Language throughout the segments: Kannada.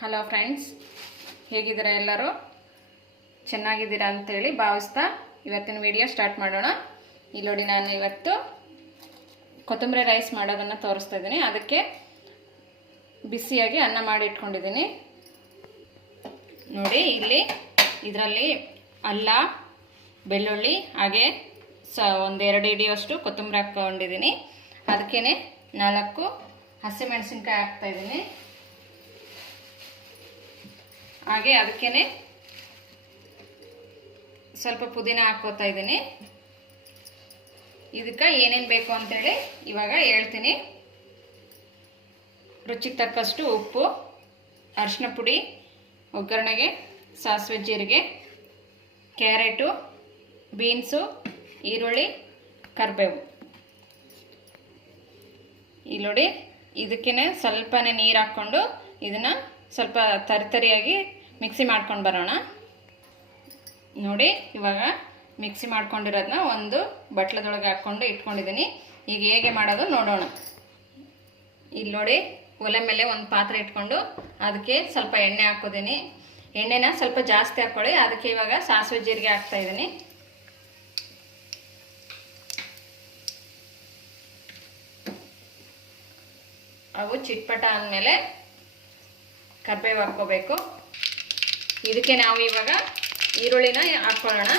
ಹಲೋ ಫ್ರೆಂಡ್ಸ್, ಹೇಗಿದ್ದೀರಾ ಎಲ್ಲರೂ? ಚೆನ್ನಾಗಿದ್ದೀರಾ ಅಂತೇಳಿ ಭಾವಿಸ್ತಾ ಇವತ್ತಿನ ವಿಡಿಯೋ ಸ್ಟಾರ್ಟ್ ಮಾಡೋಣ. ಇಲ್ಲಿ ನೋಡಿ ನಾನು ಇವತ್ತು ಕೊತ್ತಂಬರಿ ರೈಸ್ ಮಾಡೋದನ್ನು ತೋರಿಸ್ತಾ ಇದ್ದೀನಿ. ಅದಕ್ಕೆ ಬಿಸಿಯಾಗಿ ಅನ್ನ ಮಾಡಿ ಇಟ್ಕೊಂಡಿದ್ದೀನಿ. ನೋಡಿ, ಇಲ್ಲಿ ಇದರಲ್ಲಿ ಅಲ್ಲ, ಬೆಳ್ಳುಳ್ಳಿ, ಹಾಗೆ ಸ ಒಂದೆರಡು ಹಿಡಿಯೋಷ್ಟು ಕೊತ್ತಂಬರಿ ಹಾಕ್ಕೊಂಡಿದ್ದೀನಿ. ಅದಕ್ಕೇ ನಾಲ್ಕು ಹಸಿಮೆಣಸಿನ್ಕಾಯಿ ಹಾಕ್ತಾಯಿದ್ದೀನಿ ಹಾಗೆ ಅದಕ್ಕೇ ಸ್ವಲ್ಪ ಪುದೀನ ಹಾಕೋತಾ ಇದ್ದೀನಿ. ಇದಕ್ಕೆ ಏನೇನು ಬೇಕು ಅಂತೇಳಿ ಇವಾಗ ಹೇಳ್ತೀನಿ. ರುಚಿಗೆ ತಕ್ಕಷ್ಟು ಉಪ್ಪು ಅರಿಶಿನ ಪುಡಿ, ಒಗ್ಗರಣೆಗೆ, ಸಾಸಿವೆ ಜೀರಿಗೆ, ಕ್ಯಾರೆಟು, ಬೀನ್ಸು, ಈರುಳ್ಳಿ, ಕರಿಬೇವು. ಇಲ್ಲಿ ನೋಡಿ ಇದಕ್ಕೇ ಸ್ವಲ್ಪನೇ ನೀರು ಹಾಕ್ಕೊಂಡು ಇದನ್ನು ಸ್ವಲ್ಪ ತರಿತರಿಯಾಗಿ ಮಿಕ್ಸಿ ಮಾಡ್ಕೊಂಡು ಬರೋಣ. ನೋಡಿ, ಇವಾಗ ಮಿಕ್ಸಿ ಮಾಡ್ಕೊಂಡಿರೋದನ್ನ ಒಂದು ಬಟ್ಲದೊಳಗೆ ಹಾಕ್ಕೊಂಡು ಇಟ್ಕೊಂಡಿದ್ದೀನಿ. ಈಗ ಹೇಗೆ ಮಾಡೋದು ನೋಡೋಣ. ಇಲ್ಲಿ ನೋಡಿ, ಒಲೆ ಮೇಲೆ ಒಂದು ಪಾತ್ರೆ ಇಟ್ಕೊಂಡು ಅದಕ್ಕೆ ಸ್ವಲ್ಪ ಎಣ್ಣೆ ಹಾಕೋದೀನಿ. ಎಣ್ಣೆನ ಸ್ವಲ್ಪ ಜಾಸ್ತಿ ಹಾಕ್ಕೊಳ್ಳಿ ಅದಕ್ಕೆ ಇವಾಗ ಸಾಸಿವೆ ಜೀರಿಗೆ ಹಾಕ್ತಾ ಇದ್ದೀನಿ ಅವು ಚಿಟ್ಪಟ ಆದಮೇಲೆ ಕರ್ಬೇವು ಹಾಕ್ಕೋಬೇಕು ಇದಕ್ಕೆ ನಾವು ಇವಾಗ ಈರುಳ್ಳಿನ ಹಾಕ್ಕೊಳ್ಳೋಣ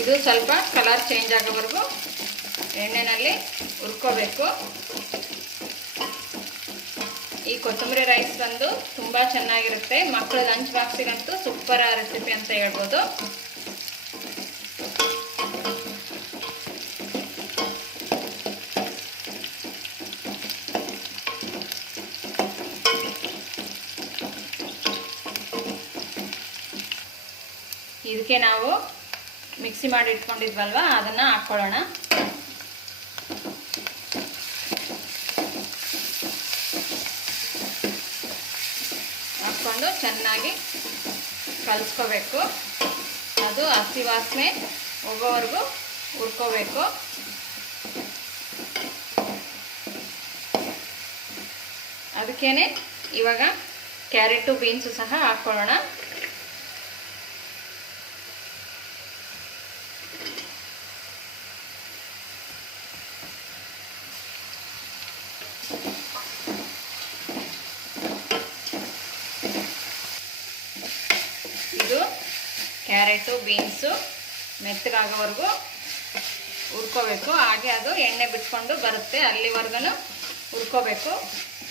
ಇದು ಸ್ವಲ್ಪ ಕಲರ್ ಚೇಂಜ್ ಆಗೋವರೆಗೂ ಎಣ್ಣೆನಲ್ಲಿ ಹುರ್ಕೋಬೇಕು. ಈ ಕೊತ್ತಂಬರಿ ರೈಸ್ ಬಂದು ತುಂಬ ಚೆನ್ನಾಗಿರುತ್ತೆ. ಮಕ್ಕಳ ಲಂಚ್ ಬಾಕ್ಸಿಗಂತೂ ಸೂಪರ್ ರೆಸಿಪಿ ಅಂತ ಹೇಳ್ಬೋದು. ಇದಕ್ಕೆ ನಾವು ಮಿಕ್ಸಿ ಮಾಡಿ ಇಟ್ಕೊಂಡಿದ್ವಲ್ವ? ಅದನ್ನು ಹಾಕ್ಕೊಳ್ಳೋಣ. ಹಾಕ್ಕೊಂಡು ಚೆನ್ನಾಗಿ ಕಲಸ್ಕೋಬೇಕು. ಅದು ಹಸಿ ವಾಸನೆ ಹೋಗೋವರೆಗೂ ಹುರ್ಕೋಬೇಕು. ಅದಕ್ಕೇ ಇವಾಗ ಕ್ಯಾರೆಟು ಬೀನ್ಸು ಸಹ ಹಾಕ್ಕೊಳ್ಳೋಣ ಇದು ಕ್ಯಾರೆಟು, ಬೀನ್ಸು ಮೆತ್ತಗಾಗೋವರೆಗೂ ಹುರ್ಕೋಬೇಕು. ಹಾಗೆ ಅದು ಎಣ್ಣೆ ಬಿಟ್ಕೊಂಡು ಬರುತ್ತೆ ಅಲ್ಲಿವರೆಗೂ ಹುರ್ಕೋಬೇಕು.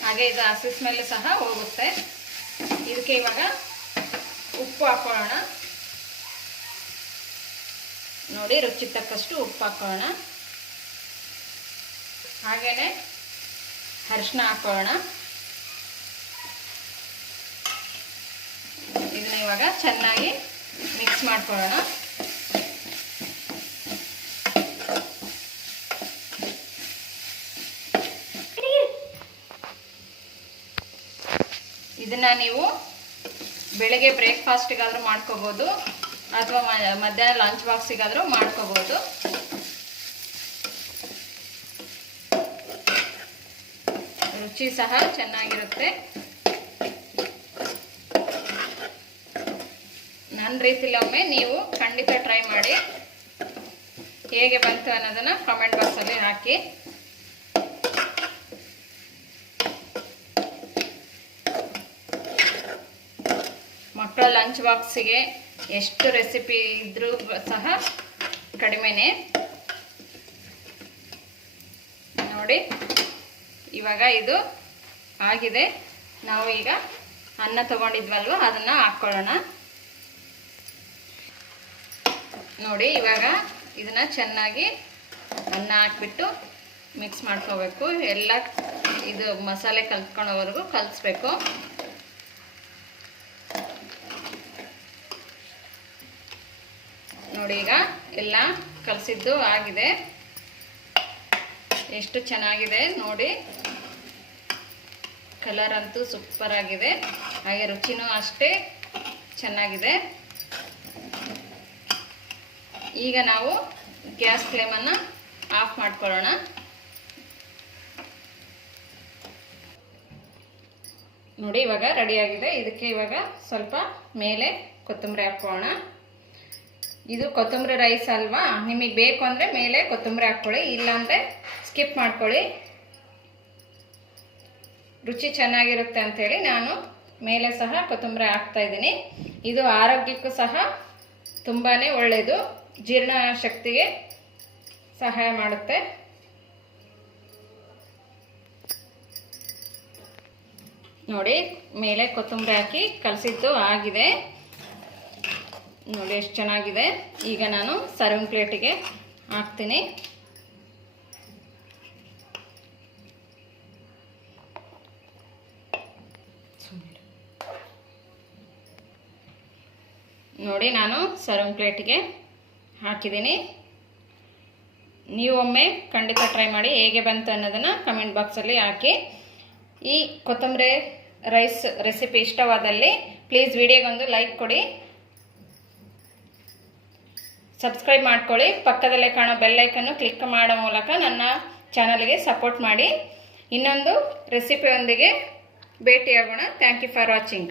ಹಾಗೆ ಇದು ಹಸಿ ಸ್ಮೆಲ್ ಸಹ ಹೋಗುತ್ತೆ. ಇದಕ್ಕೆ ಇವಾಗ ಉಪ್ಪು ಹಾಕೋಣ. ನೋಡಿ, ರುಚಿ ತಕ್ಕಷ್ಟು ಉಪ್ಪು ಹಾಕೋಣ. ಹಾಗೆಯೇ ಅರಿಶಿನ ಹಾಕೋಣ. ಇದನ್ನ ಇವಾಗ ಚೆನ್ನಾಗಿ ಮಿಕ್ಸ್ ಮಾಡ್ಕೊಳ್ಳೋಣ. ಇದನ್ನ ನೀವು ಬೆಳಗ್ಗೆ ಬ್ರೇಕ್ಫಾಸ್ಟಿಗಾದರೂ ಮಾಡ್ಕೋಬೋದು, ಅಥವಾ ಮಧ್ಯಾಹ್ನ ಲಂಚ್ ಬಾಕ್ಸಿಗಾದರೂ ಮಾಡ್ಕೋಬೋದು. ರುಚಿ ಸಹ ಚೆನ್ನಾಗಿರುತ್ತೆ. ನನ್ನ ರೀತಿಲಿ ಒಮ್ಮೆ ನೀವು ಖಂಡಿತ ಟ್ರೈ ಮಾಡಿ. ಹೇಗೆ ಬಂತು ಅನ್ನೋದನ್ನು ಕಾಮೆಂಟ್ ಬಾಕ್ಸಲ್ಲಿ ಹಾಕಿ. ಮಕ್ಕಳ ಲಂಚ್ ಬಾಕ್ಸಿಗೆ ಎಷ್ಟು ರೆಸಿಪಿ ಇದ್ರೂ ಸಹ ಕಡಿಮೆನೆ. ನೋಡಿ, ಇವಾಗ ಇದು ಆಗಿದೆ. ನಾವು ಈಗ ಅನ್ನ ತಗೊಂಡಿದ್ವಲ್ವ, ಅದನ್ನು ಹಾಕ್ಕೊಳ್ಳೋಣ. ನೋಡಿ, ಇವಾಗ ಇದನ್ನ ಚೆನ್ನಾಗಿ ಅನ್ನ ಹಾಕ್ಬಿಟ್ಟು ಮಿಕ್ಸ್ ಮಾಡ್ಕೋಬೇಕು. ಎಲ್ಲ ಇದು ಮಸಾಲೆ ಕಲ್ತ್ಕೊಳ್ಳೋವರೆಗೂ ಕಲಿಸ್ಬೇಕು. ನೋಡಿ, ಈಗ ಎಲ್ಲ ಕಲಸಿದ್ದು ಆಗಿದೆ. ಎಷ್ಟು ಚೆನ್ನಾಗಿದೆ ನೋಡಿ. ಕಲರ್ ಅಂತೂ ಸೂಪರ್ ಆಗಿದೆ. ಹಾಗೆ ರುಚಿನೂ ಅಷ್ಟೇ ಚೆನ್ನಾಗಿದೆ. ಈಗ ನಾವು ಗ್ಯಾಸ್ ಫ್ಲೇಮನ್ನು ಆಫ್ ಮಾಡ್ಕೊಳ್ಳೋಣ. ನೋಡಿ, ಇವಾಗ ರೆಡಿಯಾಗಿದೆ ಇದಕ್ಕೆ ಇವಾಗ ಸ್ವಲ್ಪ ಮೇಲೆ ಕೊತ್ತಂಬರಿ ಹಾಕ್ಕೊಳ್ಳೋಣ. ಇದು ಕೊತ್ತಂಬರಿ ರೈಸ್ ಅಲ್ವಾ? ನಿಮಗೆ ಬೇಕು ಅಂದರೆ ಮೇಲೆ ಕೊತ್ತಂಬರಿ ಹಾಕ್ಕೊಳ್ಳಿ. ಇಲ್ಲಾಂದರೆ ಸ್ಕಿಪ್ ಮಾಡ್ಕೊಳ್ಳಿ. ರುಚಿ ಚೆನ್ನಾಗಿರುತ್ತೆ ಅಂಥೇಳಿ ನಾನು ಮೇಲೆ ಸಹ ಕೊತ್ತಂಬರಿ ಹಾಕ್ತಾ ಇದ್ದೀನಿ. ಇದು ಆರೋಗ್ಯಕ್ಕೂ ಸಹ ತುಂಬಾ ಒಳ್ಳೆಯದು ಜೀರ್ಣ ಶಕ್ತಿಗೆ ಸಹಾಯ ಮಾಡುತ್ತೆ. ನೋಡಿ, ಮೇಲೆ ಕೊತ್ತಂಬರಿ ಹಾಕಿ ಕಲಸಿದ್ದು ಆಗಿದೆ. ನೋಡಿ, ಎಷ್ಟು ಚೆನ್ನಾಗಿದೆ. ಈಗ ನಾನು ಸರ್ವಿಂಗ್ ಪ್ಲೇಟಿಗೆ ಹಾಕ್ತೀನಿ. ನೋಡಿ, ನಾನು ಸರ್ವಿಂಗ್ ಪ್ಲೇಟಿಗೆ ಹಾಕಿದ್ದೀನಿ. ನೀವು ಒಮ್ಮೆ ಖಂಡಿತ ಟ್ರೈ ಮಾಡಿ ಹೇಗೆ ಬಂತು ಅನ್ನೋದನ್ನು ಕಮೆಂಟ್ ಬಾಕ್ಸಲ್ಲಿ ಹಾಕಿ. ಈ ಕೊತ್ತಂಬರಿ ರೈಸ್ ರೆಸಿಪಿ ಇಷ್ಟವಾದಲ್ಲಿ ಪ್ಲೀಸ್ ವಿಡಿಯೋಗೊಂದು ಲೈಕ್ ಕೊಡಿ. ಸಬ್ಸ್ಕ್ರೈಬ್ ಮಾಡ್ಕೊಳ್ಳಿ. ಪಕ್ಕದಲ್ಲೇ ಕಾಣೋ ಬೆಲ್ಲೈಕನ್ನು ಕ್ಲಿಕ್ ಮಾಡೋ ಮೂಲಕ ನನ್ನ ಚಾನಲ್ಗೆ ಸಪೋರ್ಟ್ ಮಾಡಿ. ಇನ್ನೊಂದು ರೆಸಿಪಿಯೊಂದಿಗೆ ಭೇಟಿಯಾಗೋಣ. Thank you for watching